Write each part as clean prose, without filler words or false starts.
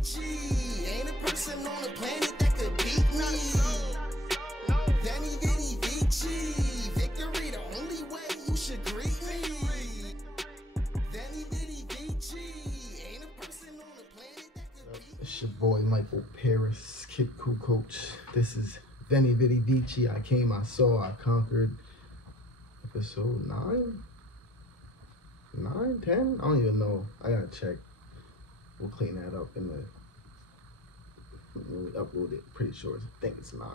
Vici. Ain't a person on the planet that could beat me. Veni Vidi Vici. Victory the only way you should greet me. Veni Vidi Vici. Ain't a person on the planet that could beat me. It's your boy Michael Paris, Kipkukoc. This is Veni Vidi Vici. I came, I saw, I conquered. Episode 9? 9, 10? I don't even know. I gotta check. We'll clean that up when we upload it. Pretty sure I think it's 9.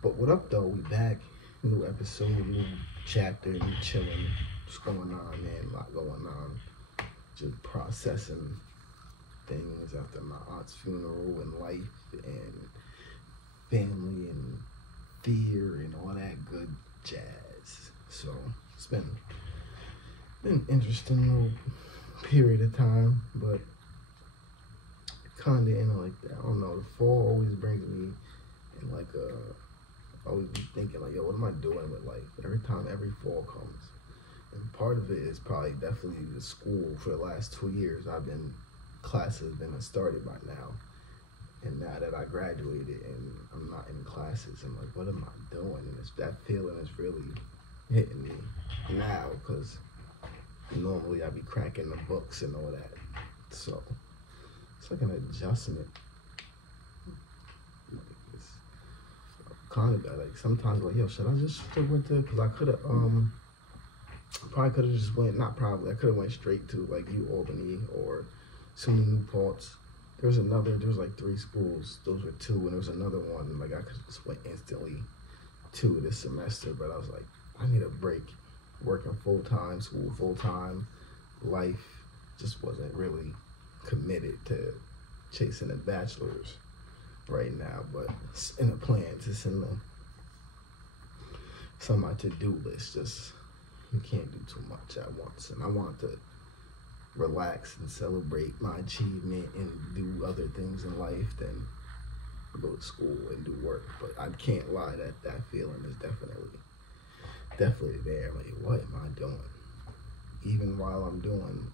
But what up though? We back. New episode, new chapter, new chilling. What's going on, man? A lot going on. Just processing things after my aunt's funeral and life and family and fear and all that good jazz. So it's been an interesting little period of time, but kind of in like that. I don't know. The fall always brings me in like I always be thinking like, yo, what am I doing with life? Every fall comes, and part of it is probably definitely the school. For the last 2 years, classes have been started by now, and now that I graduated and I'm not in classes, I'm like, what am I doing? And that feeling is really hitting me now, because normally I'd be cracking the books and all that. So it's like an adjustment. It's kind of like sometimes like, yo, should I just went to? Because I could have probably could have just went. Not probably. I could have went straight to like Albany or SUNY Newports. There was like 3 schools. Those were 2, and there was another one. Like I could just went instantly to this semester, but I was like, I need a break. Working full-time, school full-time, life just wasn't really committed to chasing a bachelor's right now, but it's in the plans. It's in on my to-do list. Just, you can't do too much at once, and I want to relax and celebrate my achievement and do other things in life than go to school and do work. But I can't lie, that feeling is definitely there. Like, what am I doing? Even while I'm doing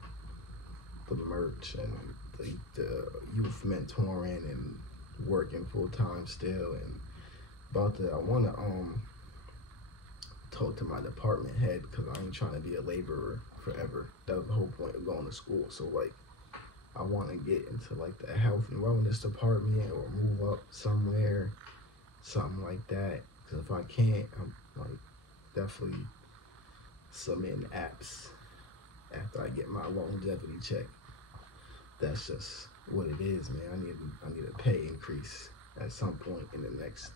the merch and the youth mentoring and working full time still, and I want to talk to my department head, because I ain't trying to be a laborer forever. That was the whole point of going to school. So like, I want to get into like the health and wellness department or move up somewhere, something like that. Because if I can't, I'm like definitely submitting apps after I get my longevity check. That's just what it is, man. I need a pay increase at some point in the next,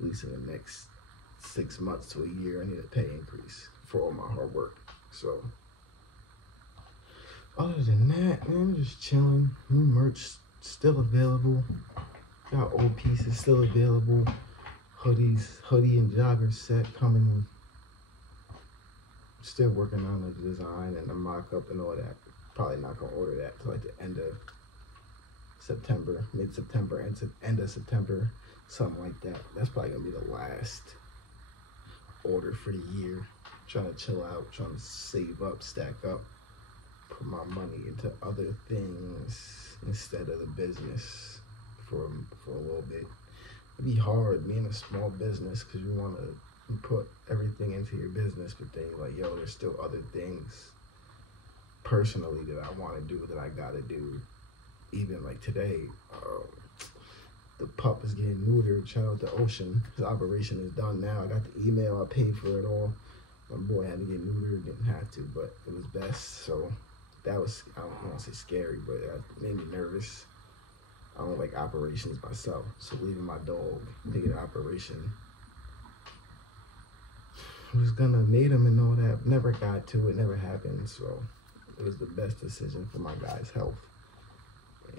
at least in the next 6 months to a year. I need a pay increase for all my hard work. So other than that, man, I'm just chilling. New merch still available. Got old pieces still available. Hoodie and jogger set coming with. Still working on the design and the mock-up and all that. Probably not gonna order that till like the end of September, mid-September, end of September, something like that. That's probably gonna be the last order for the year. Trying to chill out, trying to save up, stack up, put my money into other things instead of the business for a little bit. It'd be hard being a small business, because you want to put everything into your business, but then you're like, yo, there's still other things personally that I want to do, that I got to do. Even like today, the pup is getting neutered. Shout out to Ocean. His operation is done now. I got the email. I paid for it all. My boy had to get neutered. Didn't have to, but it was best. So that was, I don't want to say scary, but it made me nervous. I don't like operations myself, so leaving my dog to get an operation, I was gonna mate him and all that. Never got to it, never happened. So it was the best decision for my guy's health,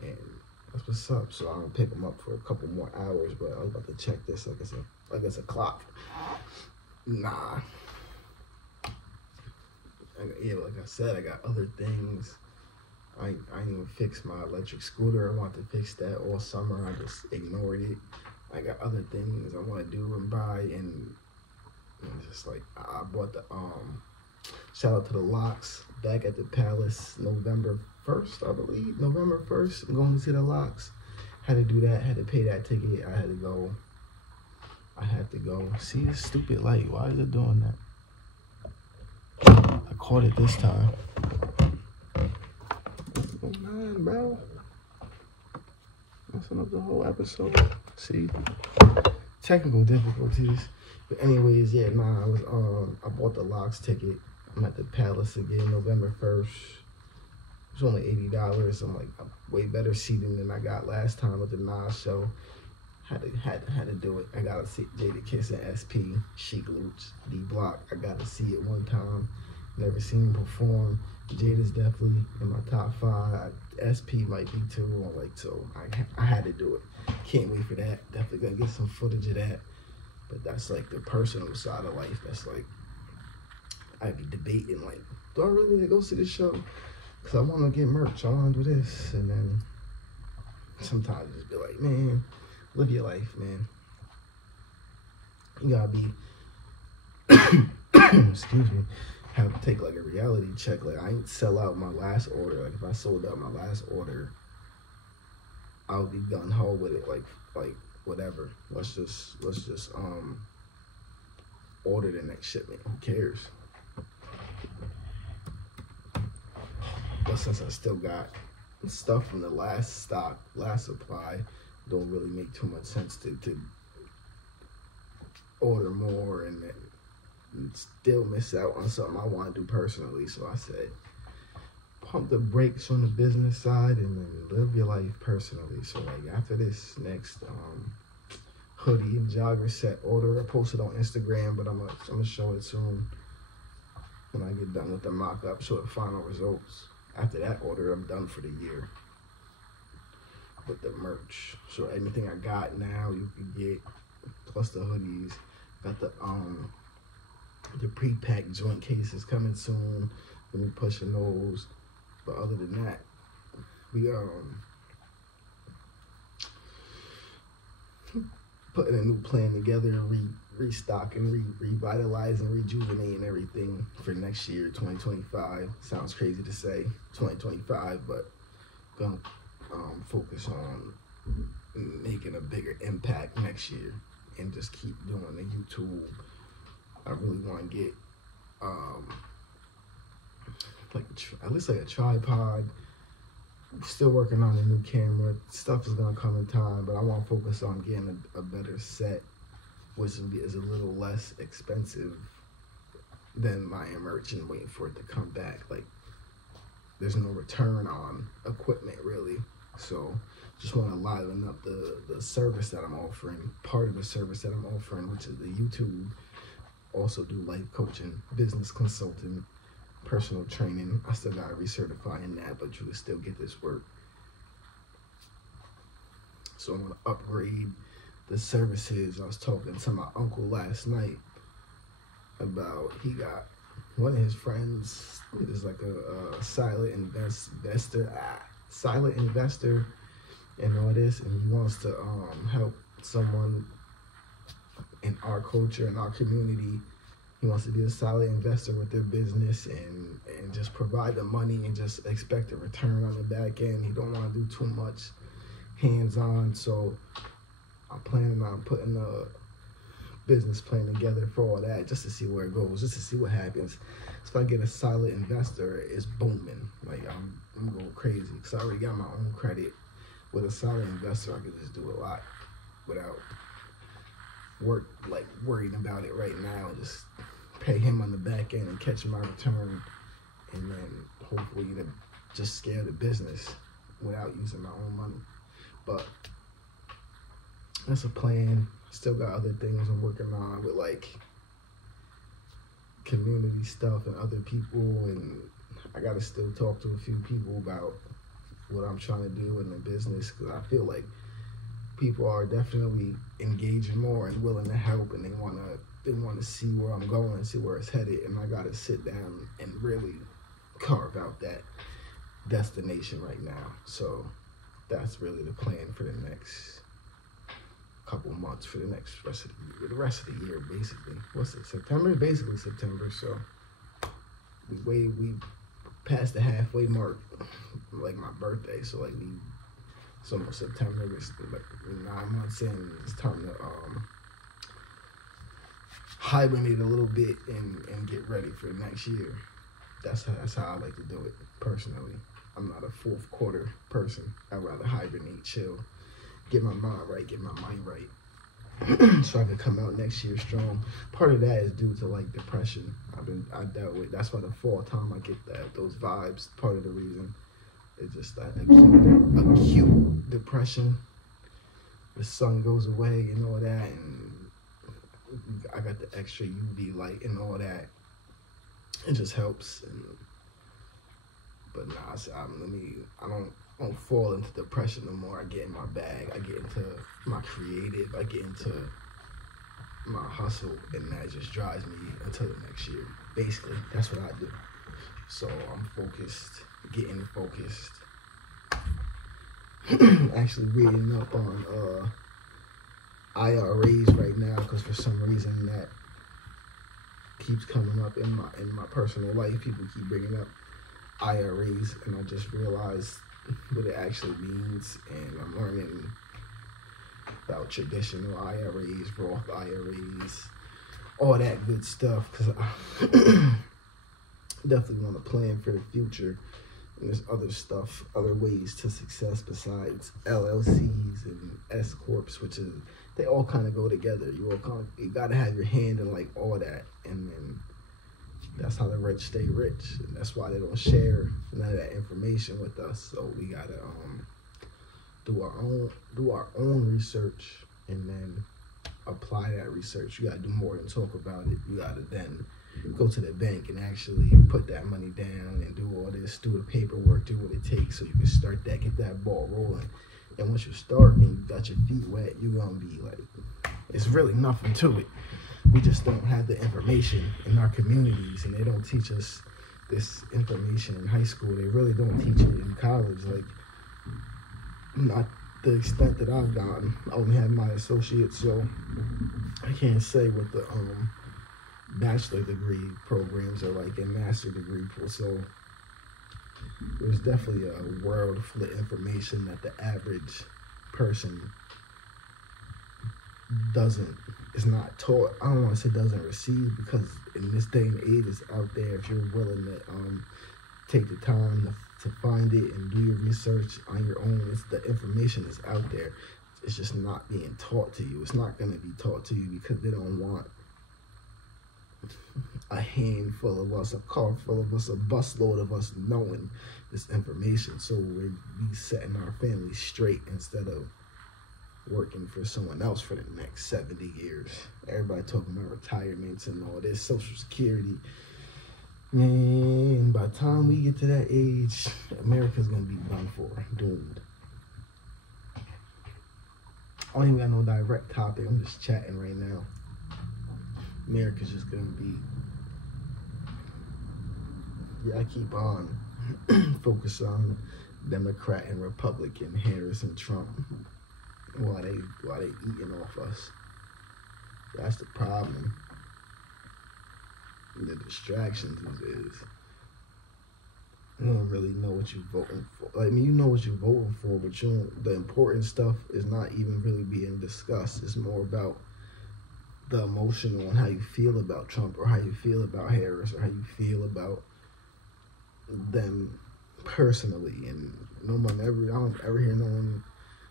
and that's what's up. So I'm gonna pick him up for a couple more hours, but I was about to check this like it's a clock. Nah. Yeah, like I said, I got other things. I ain't even fixed my electric scooter. I want to fix that all summer. I just ignored it. I got other things I want to do and buy, and it's just like, I bought the shout out to the locks back at the Palace, November 1st, I believe. November 1st, I'm going to see the locks. Had to do that, had to pay that ticket. I had to go. See this stupid light. Why is it doing that? I caught it this time. What's going on, bro? Messing up the whole episode. See? Technical difficulties. But anyways, yeah, I bought the locks ticket. I'm at the Palace again, November 1st. It's only $80. I'm like way better seating than I got last time with the Nas show. Had to do it. I gotta see Jadakiss and SP, Chic Loops, D Block. I gotta see it one time. Never seen him perform. Jada's definitely in my top 5. SP might be too. So I had to do it. Can't wait for that. Definitely gonna get some footage of that. But that's like the personal side of life. That's like I'd be debating like, do I really need to go see this show? Cause I want to get merch. I want to do this, and then sometimes just be like, man, live your life, man. You gotta be, excuse me, have to take like a reality check. Like I ain't sell out my last order. Like if I sold out my last order, I would be gung ho with it. Like whatever. Let's just order the next shipment. Who cares? But since I still got stuff from the last supply, don't really make too much sense to order more and still miss out on something I want to do personally. So I said, pump the brakes on the business side and then live your life personally. So like after this next hoodie and jogger set order, I posted on Instagram, but I'm gonna show it soon when I get done with the mock-up, show the final results. After that order, I'm done for the year with the merch. So anything I got now, you can get, plus the hoodies. Got the pre-packed joint cases coming soon. We'll be pushing those. But other than that, we putting a new plan together and restocking, revitalizing, rejuvenating everything for next year, 2025. Sounds crazy to say 2025, but gonna focus on making a bigger impact next year and just keep doing the YouTube. I really want to get at least like a tripod. Still working on a new camera. Stuff is gonna come in time, but I want to focus on getting a better set, which is a little less expensive than buying merch and waiting for it to come back. Like there's no return on equipment really. So just want to liven up the service that I'm offering. Part of the service that I'm offering, which is the YouTube. Also do life coaching, business consulting, personal training. I still got to recertify in that, but you can still get this work. So I'm going to upgrade the services. I was talking to my uncle last night about, he got one of his friends is like a silent investor and all this, and he wants to help someone in our culture, in our community. He wants to be a solid investor with their business and just provide the money and just expect a return on the back end. He don't want to do too much hands-on. So I'm planning on putting a business plan together for all that, just to see where it goes, just to see what happens. So if I get a solid investor, it's booming. Like I'm going crazy because I already got my own credit. With a solid investor, I can just do a lot without worrying about it right now. Just pay him on the back end and catch my return, and then hopefully just scale the business without using my own money. But that's a plan. Still got other things I'm working on with like community stuff and other people, and I gotta still talk to a few people about what I'm trying to do in the business, because I feel like people are definitely engaging more and willing to help, and they want to see where I'm going and see where it's headed, and I got to sit down and really carve out that destination right now. So that's really the plan for the next couple months, for the rest of the year, basically. What's it, September? Basically September. So we past the halfway mark, like my birthday. So like it's almost September. It's like 9 months in. It's time to hibernate a little bit and get ready for next year. That's how I like to do it personally. I'm not a fourth quarter person. I'd rather hibernate, chill, get my mind right, get my mind right. So I could come out next year strong. Part of that is due to like depression. I dealt with. That's why the fall time I get those vibes. Part of the reason is just that acute depression. The sun goes away and all that, and I got the extra UV light and all that. It just helps. But nah, I don't fall into depression no more. I get in my bag. I get into my creative. I get into my hustle, and that just drives me until the next year. Basically, that's what I do. So I'm focused, getting focused. Actually reading up on IRAs right now, because for some reason that keeps coming up in my personal life. People keep bringing up IRAs, and I just realized what it actually means, and I'm learning about traditional IRAs, Roth IRAs, all that good stuff, because I definitely want to plan for the future. And there's other stuff, other ways to success besides LLCs and S corps, which is, they all kind of go together. You gotta have your hand in like all that, and then that's how the rich stay rich, and that's why they don't share none of that information with us. So we gotta do our own research, and then apply that research. You gotta do more than talk about it. You gotta then go to the bank and actually put that money down and do all this, do the paperwork, do what it takes, so you can start that, get that ball rolling. And once you start and you got your feet wet, you're gonna be like, it's really nothing to it. We just don't have the information in our communities, and they don't teach us this information in high school. They really don't teach it in college. Like, not the extent that I've gotten. I only have my associate, so I can't say what the bachelor degree programs are like and master degree. So there's definitely a world full of information that the average person is not taught. I don't want to say doesn't receive, because in this day and age it's out there if you're willing to take the time to find it and do your research on your own. The information is out there. It's just not being taught to you. It's not going to be taught to you because they don't want a handful of us, a car full of us, a busload of us knowing this information. So we're setting our families straight instead of working for someone else for the next 70 years. Everybody talking about retirements and all this, Social Security. Man, by the time we get to that age, America's gonna be done for, doomed. I don't even got no direct topic. I'm just chatting right now. America's just gonna be, I keep on focus on Democrat and Republican, Harris and Trump, while they eating off us. That's the problem. The distractions is you don't really know what you're voting for. I mean, you know what you're voting for, but the important stuff is not even really being discussed. It's more about the emotional and how you feel about Trump, or how you feel about Harris, or how you feel about them personally. And I don't ever hear no one.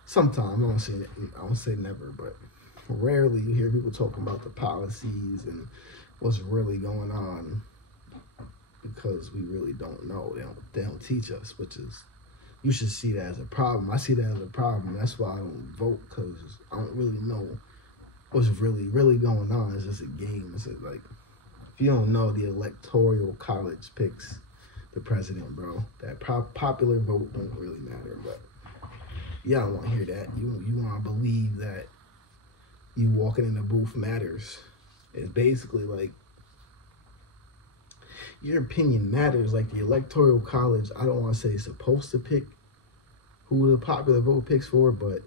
Sometimes I don't say never, but rarely you hear people talking about the policies and what's really going on, because we really don't know. They don't teach us, which is, you should see that as a problem. I see that as a problem. That's why I don't vote, because I don't really know what's really going on. It's just a game. It's like, if you don't know, the electoral college picks the president, bro. That popular vote don't really matter. But y'all don't want to hear that. You want to believe that you walking in the booth matters. It's basically like, your opinion matters. Like the electoral college, I don't want to say supposed to pick who the popular vote picks for, but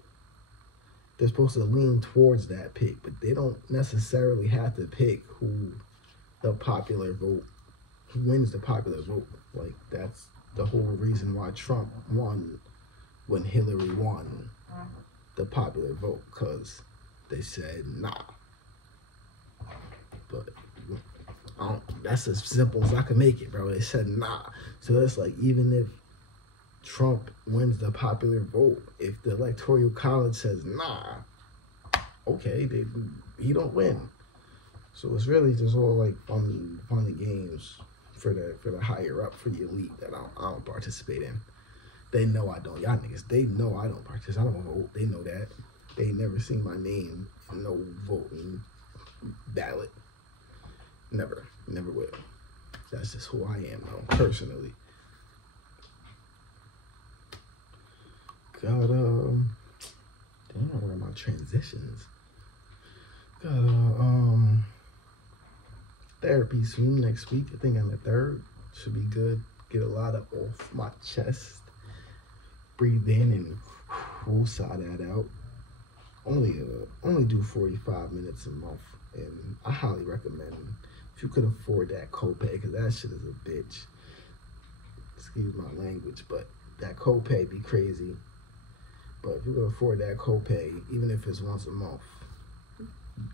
they're supposed to lean towards that pick. But they don't necessarily have to pick who the popular vote he wins the popular vote. Like, that's the whole reason why Trump won when Hillary won the popular vote, because they said nah. But that's as simple as I can make it, bro. They said nah. So it's like, even if Trump wins the popular vote, if the Electoral College says nah, okay, he don't win. So it's really just all like funny games for the higher up, for the elite that I don't participate in. They know I don't. Y'all niggas, they know I don't participate. I don't vote. They know that. They ain't never seen my name in no voting ballot. Never will. That's just who I am, though, personally. Got damn, where are my transitions? Got therapy soon next week. I think on the 3rd. Should be good. Get a lot of off my chest. Breathe in and sigh that out. Only do 45 minutes a month, and I highly recommend, if you could afford that copay, because that shit is a bitch. Excuse my language, but that copay be crazy. But if you can afford that copay, even if it's once a month,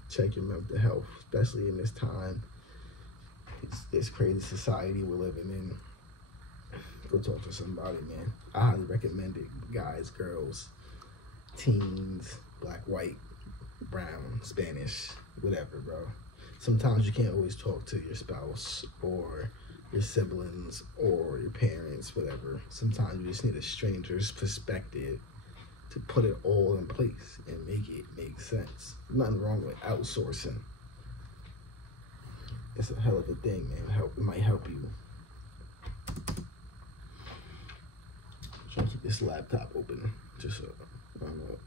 check your mental health, especially in this time. It's this crazy society we're living in. Go talk to somebody, man. I highly recommend it. Guys, girls, teens, black, white, brown, Spanish, whatever, bro. Sometimes you can't always talk to your spouse or your siblings or your parents, whatever. Sometimes you just need a stranger's perspective to put it all in place and make it make sense. Nothing wrong with outsourcing. It's a hell of a thing, man. It might help you. I'm trying to keep this laptop open, just so I don't know.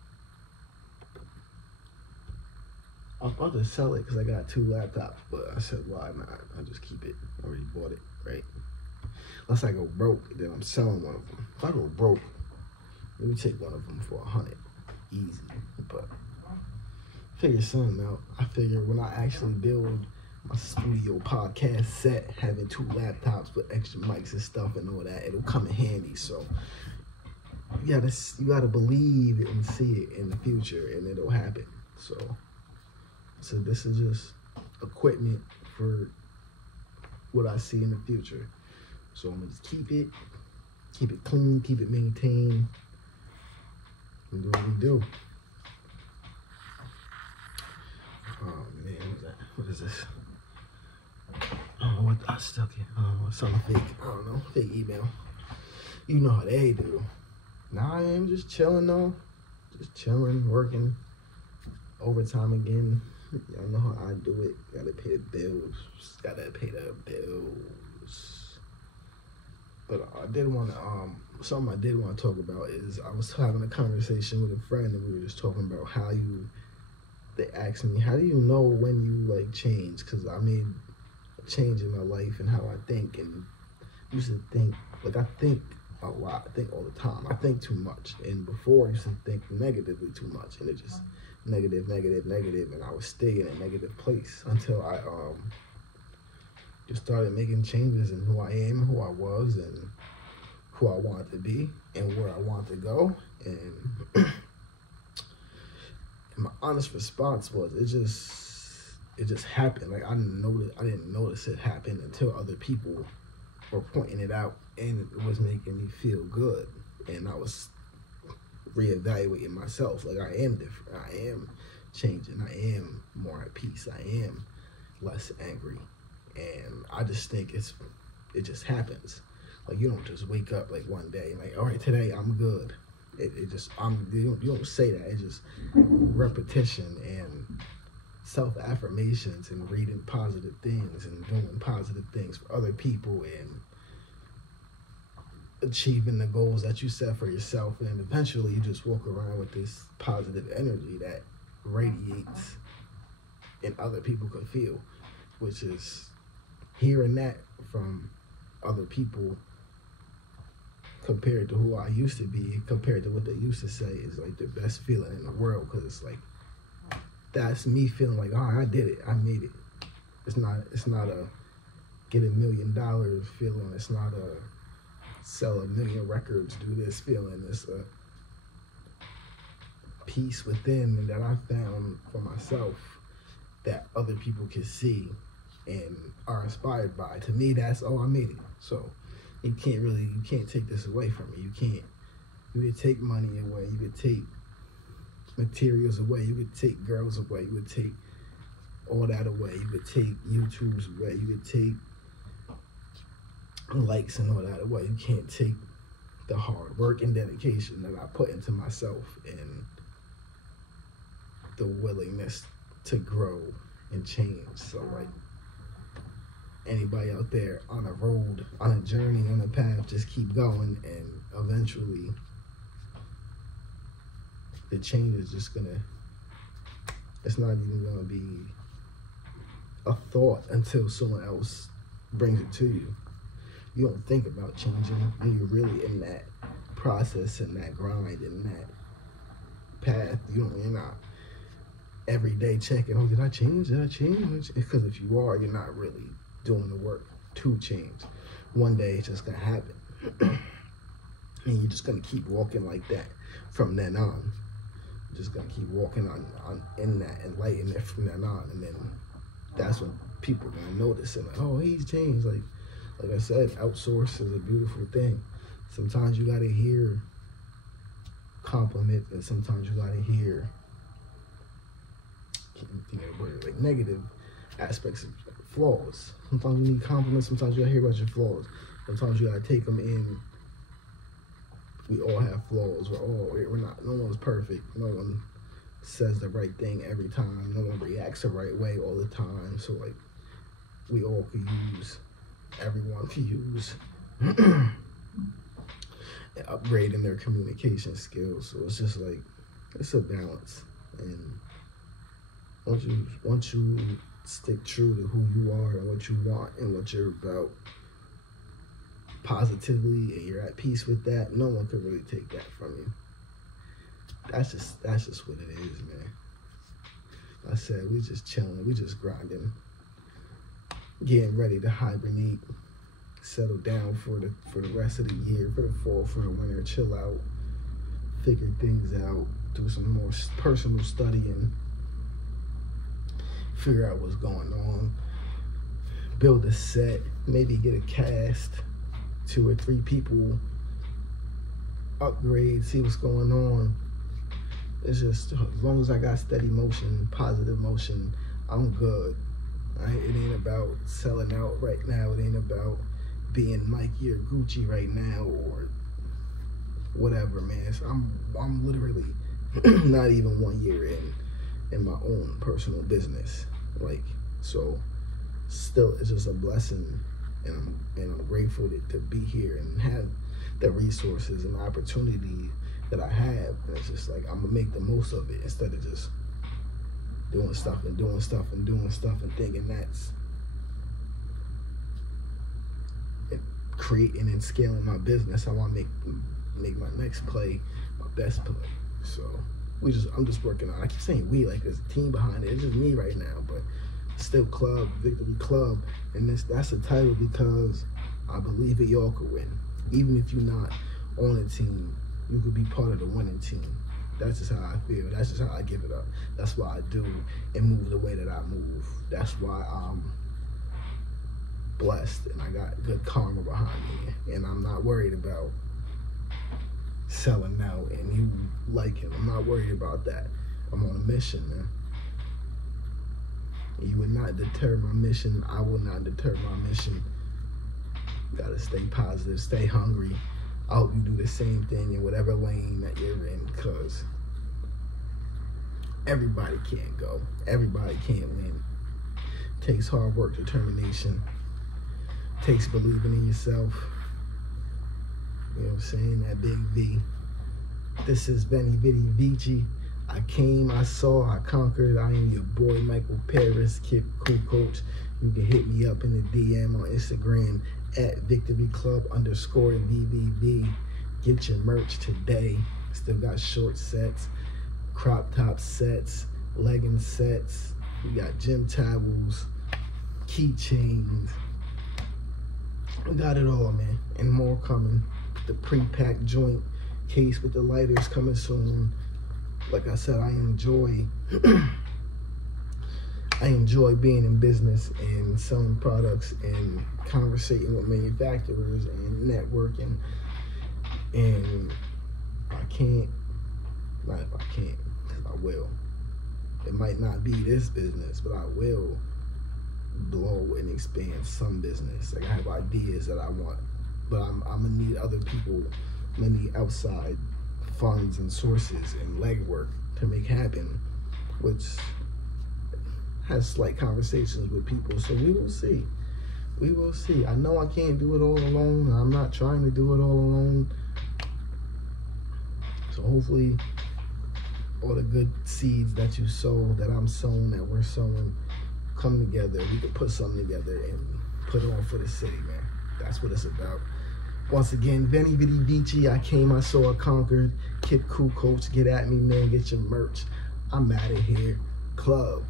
I was about to sell it because I got 2 laptops, but I said, why not? I'll just keep it. I already bought it, right? Unless I go broke, then I'm selling one of them. If I go broke, let me take one of them for $100, easy. But figure something out. I figure when I actually build my studio podcast set, having 2 laptops with extra mics and stuff and all that, it'll come in handy. So you gotta believe it and see it in the future, and it'll happen. So this is just equipment for what I see in the future. So I'm gonna just keep it clean, keep it maintained, and do what we do. Oh man, what is this? Oh, what I stuck it. Oh, something fake. I don't know, fake email. You know how they do. Nah, I am just chilling though. Just chilling, working overtime again. Y'all know how I do it. Gotta pay the bills. But I did want to, something I did want to talk about is, I was having a conversation with a friend, and we were just talking about they asked me, how do you know when you like change? Because I made a change in my life and how I think, and I used to think, like, I think a lot. I think all the time. I think too much. And before I used to think negatively too much, and it just negative, and I would stay in a negative place until I just started making changes in who I am, who I was, and who I wanted to be, and where I wanted to go. And my honest response was, it just happened. Like, I didn't notice it happened until other people were pointing it out, and it was making me feel good. And I was reevaluating myself. Like, I am different. I am changing. I am more at peace. I am less angry. And I just think it just happens. Like, you don't just wake up like one day and like, all right, today I'm good. You don't say that. It's just repetition and self-affirmations and reading positive things and doing positive things for other people and achieving the goals that you set for yourself. And eventually you just walk around with this positive energy that radiates and other people can feel, which is hearing that from other people compared to who I used to be, compared to what they used to say, is like the best feeling in the world. Because it's like, that's me feeling like, all right, I did it, I made it. It's not a get $1 million feeling. It's not a sell 1 million records, do this feeling. It's a peace within that I found for myself that other people can see and are inspired by. To me, that's, oh, I made it. So you can't take this away from me. You could take money away, you could take materials away, you could take girls away, you could take all that away, you could take YouTubes away, you could take likes and all that away. You can't take the hard work and dedication that I put into myself and the willingness to grow and change. So like, anybody out there on a road, on a journey, on a path, just keep going, and eventually the change is just gonna, it's not even gonna be a thought until someone else brings it to you. You don't think about changing when you're really in that process and that grind and that path. You're not every day checking, oh, did I change? Because if you are, you're not really doing the work to change. One day it's just gonna happen. And you're just gonna keep walking like that from then on. You're just gonna keep walking on in that enlightenment from then on. And then that's when people are gonna notice and like, oh, he's changed. Like I said, outsource is a beautiful thing. Sometimes you gotta hear compliments, and sometimes you gotta hear, can't think of the word, like negative aspects of flaws. Sometimes you need compliments, sometimes you gotta hear about your flaws. Sometimes you gotta take them in. We all have flaws. We're not, no one's perfect. No one says the right thing every time. No one reacts the right way all the time. So like, we all could use, everyone could use upgrading their communication skills. So it's just like, it's a balance. And once you stick true to who you are and what you want and what you're about positively, and you're at peace with that, no one can really take that from you. That's just what it is, man. Like I said, we just chilling, we just grinding, getting ready to hibernate, settle down for the rest of the year, for the fall, for the winter, chill out, figure things out, do some more personal studying, figure out what's going on, build a set, maybe get a cast, 2 or 3 people, upgrade, see what's going on. It's just, as long as I got steady motion, positive motion, I'm good. Right? It ain't about selling out right now. It ain't about being Nike or Gucci right now or whatever, man. So I'm literally not even 1 year in my own personal business. Like, so still, it's just a blessing, and I'm grateful to be here and have the resources and opportunity that I have. And it's just like, I'm gonna make the most of it instead of just doing stuff and thinking that's creating and scaling my business. I want to make my next play my best play. So I'm just working on. I keep saying we, like there's a team behind it. It's just me right now, but still club, Victory Club, and that's a title because I believe that y'all could win. Even if you're not on a team, you could be part of the winning team. That's just how I feel. That's just how I give it up. That's why I do and move the way that I move. That's why I'm blessed and I got good karma behind me. And I'm not worried about selling out and you liking. I'm not worried about that. I'm on a mission, man. You would not deter my mission. I will not deter my mission. You gotta stay positive, stay hungry. I hope you do the same thing in whatever lane that you're in, because everybody can't go. Everybody can't win. Takes hard work, determination. Takes believing in yourself. You know what I'm saying? That big V. This is Veni Vidi Vici. I came, I saw, I conquered. I am your boy, Michael Paris, Kipkukoc. You can hit me up in the DM on Instagram at victoryclub_VVV. Get your merch today. Still got short sets, crop top sets, legging sets. We got gym towels, keychains, We got it all, man, and more coming. The pre-packed joint case with the lighters coming soon. Like I said, I enjoy being in business and selling products and conversating with manufacturers and networking. And I can't, not if I can't, because I will. It might not be this business, but I will blow and expand some business. Like I have ideas that I want, but I'm gonna need other people. I'm gonna need outside funds and sources and legwork to make happen, which has slight conversations with people. So we will see. We will see. I know I can't do it all alone. I'm not trying to do it all alone. So hopefully all the good seeds that you sow, that I'm sowing, that we're sowing, come together. We can put something together and put it on for the city, man. That's what it's about. Once again, Veni Vidi Vici. I came, I saw, I conquered. Kipkukoc, get at me, man. Get your merch. I'm out of here. Club.